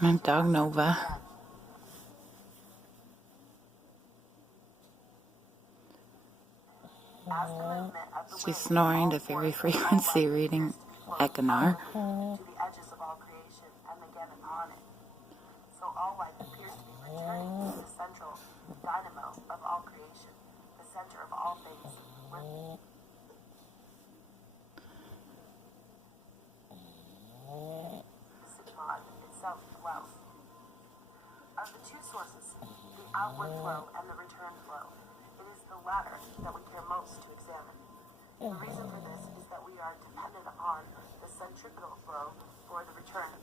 My dog Nova. She's snoring to fairy frequency reading Ekinar. To the edges of all creation and again upon it. So all life appears to be returning to the central dynamo of all creation, the center of all things, where the Sigmund itself dwells. Of the two sources, the outward flow and the return flow, it is the latter that we care most to examine. The reason for this is that we are dependent upon the centrifugal flow for the return.